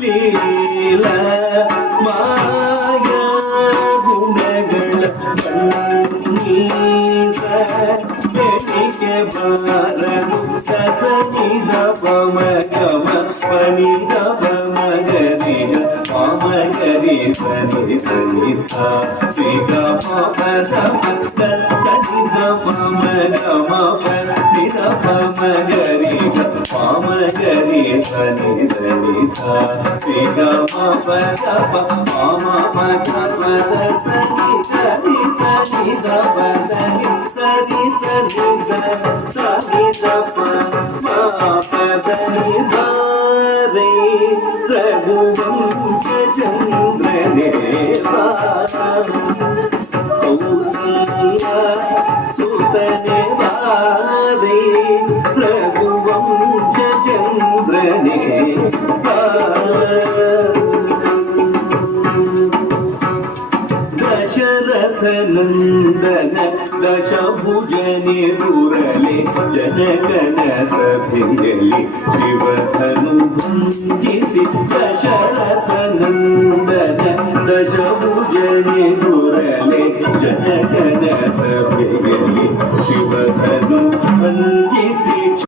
ಲೀಲ ಮಾಯ ಗುಣಗಳ ಬಣ್ಣೀಸ ಬೆಳಿಗೆ ಬಾರನು ಕಸನಿದ ಪಮ ಗಮ ಪನಿದ ಪಮ ಗರಿಗ ಪಮ ಗರಿ ಸನಿ ಸನಿ ಸಾ ಶ್ರೀಗ ಪದ ಸನಿದ ಪಮ ಗಮ ಪನಿದ ಪಮ ಗರಿಗ ಪಮ ಗರಿ ಸನಿ ಸನಿ ಸಾ ಶ್ರೀಗ ಪದ ಪಮ ಪದ ಪದ ಸನಿ ಸನಿ ಸನಿ ದ ಪದ ಸರಿ ಸರಿ ದ ಸನಿ ದ ಪಮ ಪದ ನಿ ಬಾರೆ ರಘುವಂಶ ಚಂದ್ರನೇ ಕೌಸಲ್ಯ ಸುತನೆ ಬಾರೆ ರಘುವಂಶ ಚಂದ್ರನೇ ದಶರಥ ನಂದನ ದಶಭುಜನಿರುರಲೆ ಜನಗಣ ಸಭೆಯಲ್ಲಿ ಶಿವಧನು ಭಂಜಿಸಿ ದಶರಥ ನಂದನ ದಶಭುಜನಿರುರಲೆ ಜನಗಣ ಸಭೆಯಲ್ಲಿ ಶಿವಧನು ಭಂಜಿಸಿ